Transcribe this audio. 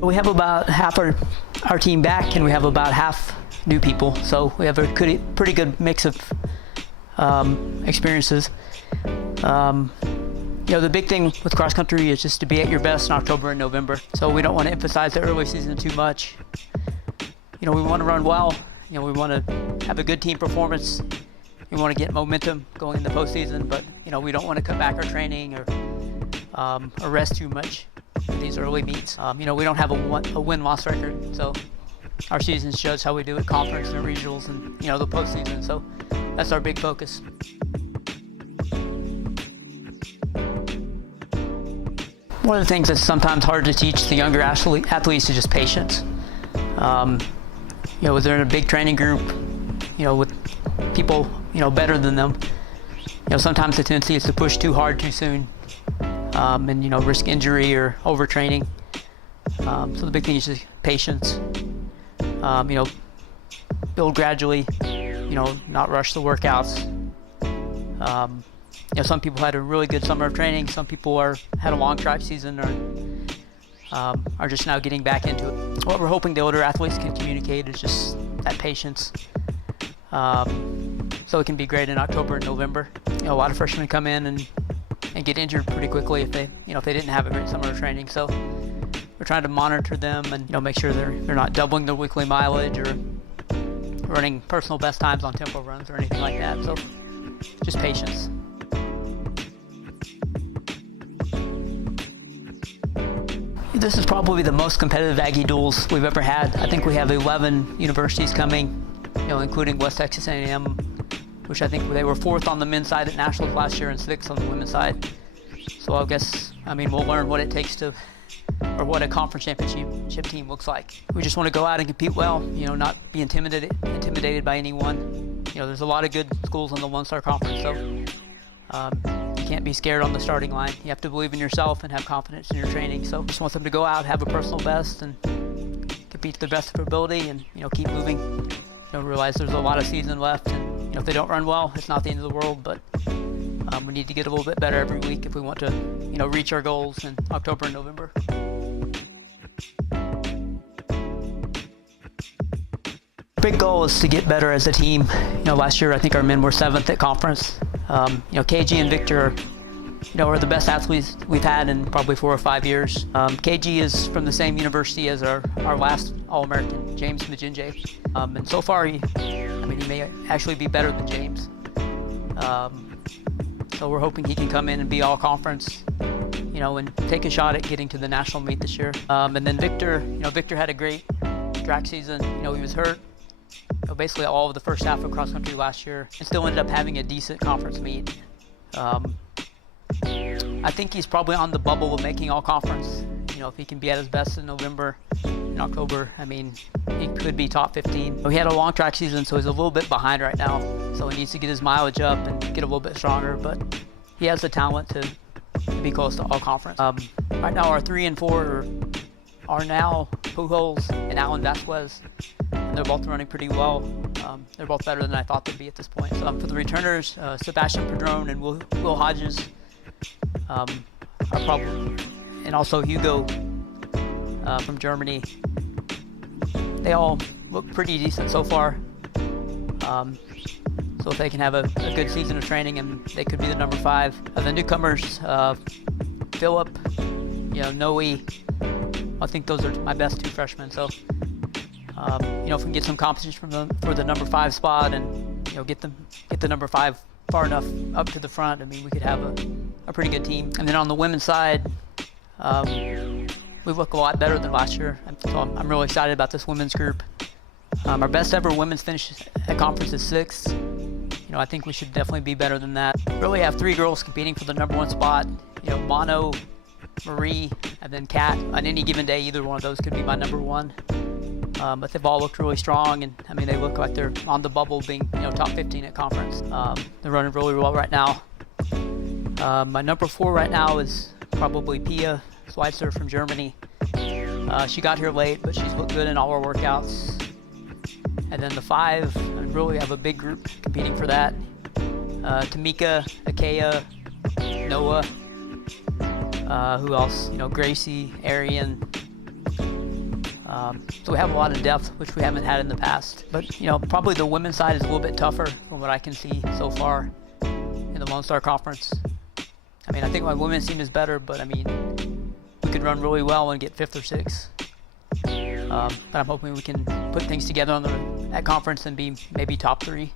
We have about half our team back, and we have about half new people, so we have a pretty good mix of experiences. You know, the big thing with cross country is just to be at your best in October and November, so we don't want to emphasize the early season too much. You know, we want to run well, you know, we want to have a good team performance, we want to get momentum going in the postseason, but you know, we don't want to cut back our training or rest too much for these early meets. You know, we don't have a win-loss record, so our season shows how we do at conference and regionals and, you know, the postseason, so that's our big focus. One of the things that's sometimes hard to teach the younger athletes is just patience. You know, they're in a big training group, you know, with people, you know, better than them. You know, sometimes the tendency is to push too hard too soon, and, you know, risk injury or overtraining. So the big thing is just patience. You know, build gradually, you know, not rush the workouts. You know, some people had a really good summer of training. Some people had a long track season or are just now getting back into it. What we're hoping the older athletes can communicate is just that patience. So it can be great in October and November. You know, a lot of freshmen come in and get injured pretty quickly if they didn't have a great summer of training. So we're trying to monitor them and, you know, make sure they're not doubling their weekly mileage or running personal best times on tempo runs or anything like that. So just patience. This is probably the most competitive Aggie duels we've ever had. I think we have 11 universities coming, you know, including West Texas A&M, which I think they were 4th on the men's side at nationals last year and 6th on the women's side. So I mean, we'll learn what it takes to, or what a conference championship team looks like. We just want to go out and compete well, you know, not be intimidated by anyone. You know, there's a lot of good schools in the One Star Conference, so you can't be scared on the starting line. You have to believe in yourself and have confidence in your training. So just want them to go out, have a personal best, and compete to the best of their ability, and, you know, keep moving. You know, realize there's a lot of season left, and, you know, if they don't run well, it's not the end of the world, but we need to get a little bit better every week if we want to, you know, reach our goals in October and November. Big goal is to get better as a team. You know, last year I think our men were 7th at conference. You know, KG and Victor, you know, are the best athletes we've had in probably 4 or 5 years. KG is from the same university as our last All-American, James Majinje. And so far, he may actually be better than James. So we're hoping he can come in and be all-conference, you know, and take a shot at getting to the national meet this year. And then Victor, you know, Victor had a great track season. You know, he was hurt, you know, basically all of the first half of cross country last year, and still ended up having a decent conference meet. I think he's probably on the bubble of making all conference. You know, if he can be at his best in November and October, I mean, he could be top 15. He had a long track season, so he's a little bit behind right now. So he needs to get his mileage up and get a little bit stronger, but he has the talent to be close to all conference. Right now our 3 and 4 are now Pujols and Alan Vasquez, and they're both running pretty well. They're both better than I thought they'd be at this point. So for the returners, Sebastian Padron and Will Hodges are probably, and also Hugo from Germany. They all look pretty decent so far. So if they can have a good season of training, and they could be the number 5. The newcomers, Philip, you know, Noe, I think those are my best 2 freshmen. So you know, if we can get some competition from them for the number 5 spot, and, you know, get the number 5 far enough up to the front, I mean, we could have a pretty good team. And then on the women's side, we look a lot better than last year. So I'm really excited about this women's group. Our best ever women's finish at conference is 6th. You know, I think we should definitely be better than that. Really have 3 girls competing for the number 1 spot. You know, Mono, Marie, and then Kat. On any given day, either one of those could be my number 1. But they've all looked really strong, and I mean, they look like they're on the bubble, being, you know, top 15 at conference. They're running really well right now. My number 4 right now is probably Pia Schweitzer from Germany. She got here late, but she's looked good in all her workouts. And then the 5, I really have a big group competing for that. Tamika, Akea, Noah, who else? Gracie, Arian. So we have a lot of depth, which we haven't had in the past. But, probably the women's side is a little bit tougher from what I can see so far in the Lone Star Conference. I think my women's team is better, but we could run really well and get 5th or 6th. But I'm hoping we can put things together at conference and be maybe top 3.